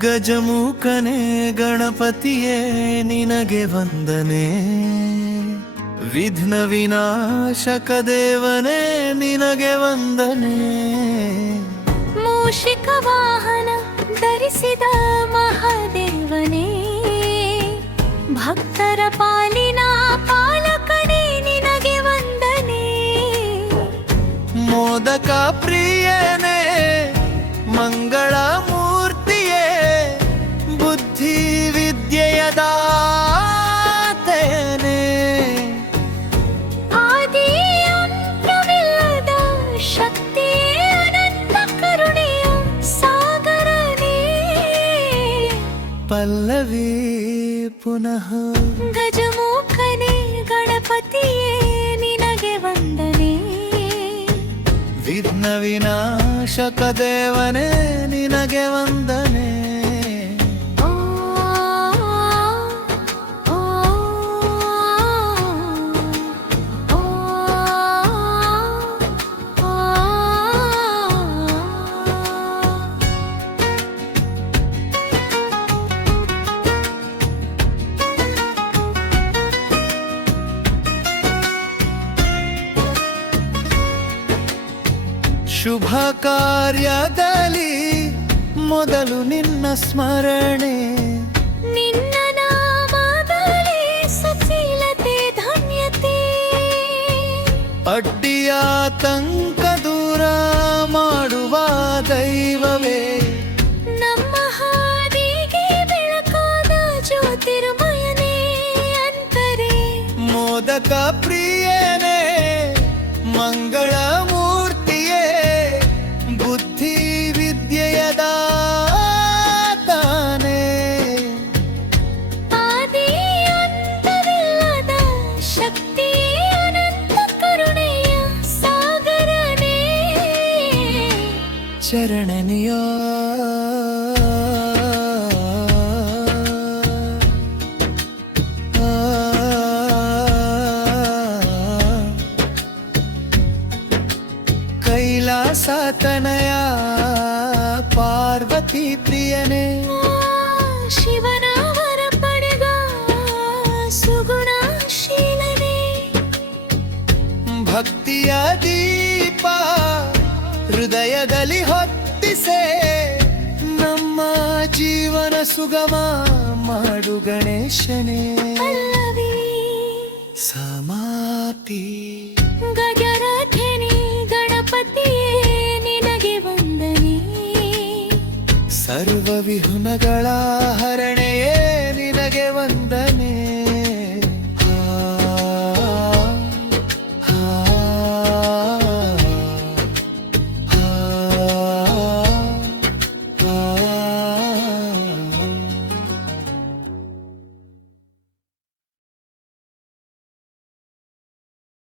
ಗಜಮೂಕನೇ ಗಣಪತಿಯೇ ನಿನಗೆ ವಂದನೆ. ವಿಘ್ನ ವಿನಾಶಕ ದೇವನೇ ನಿನಗೆ ವಂದನೆ. ಮೂಷಿಕ ವಾಹನ ಧರಿಸಿದ ಮಹಾದೇವನೇ ಭಕ್ತರ ಪಾಲಿನ ಪಾಲಕನೇ ನಿನಗೆ ವಂದನೆ. ಮೋದಕ ಪ್ರಿಯನೇ ಮಂಗಳ ಪಲ್ಲವಿ ಪುನಃ. ಗಜಮುಖನೇ ಗಣಪತಿಯೇ ನಿನಗೆ ವಂದನೆ. ವಿಘ್ನ ವಿನಾಶಕ ದೇವನೇ ನಿನಗೆ ವಂದನೆ. ಶುಭ ಕಾರ್ಯದಲ್ಲಿ ಮೊದಲು ನಿನ್ನ ಸ್ಮರಣೆ. ನಿನ್ನ ಸುಶೀಲತೆ ಧನ್ಯತೆ. ಅಡ್ಡಿಯ ತಂಕ ದೂರ ಮಾಡುವ ದೈವವೇ. ನಮ್ಮ ಹಾದಿಗೆ ಬೆಳಕಾದ ಜ್ಯೋತಿರ್ಮಯನೇ ಅಂತರೇ. ಮೋದಕ ಪ್ರಿಯನೇ ಮಂಗಳ శరణనియో. కైలాసతనయ పార్వతీ ప్రియనే. భక్తియాది ಹೃದಯದಲ್ಲಿ ಹೊತ್ತಿಸೆ ನಮ್ಮ ಜೀವನ ಸುಗಮ ಮಾಡು ಗಣೇಶನೇ. ಸಮಾತಿ ಸಮಾಪ್ತಿ. ಗಣಪತಿ ಗಣಪತಿಯೇ ನಿನಗೆ ಬಂದನಿ ಸರ್ವ ವಿಹುನಗಳ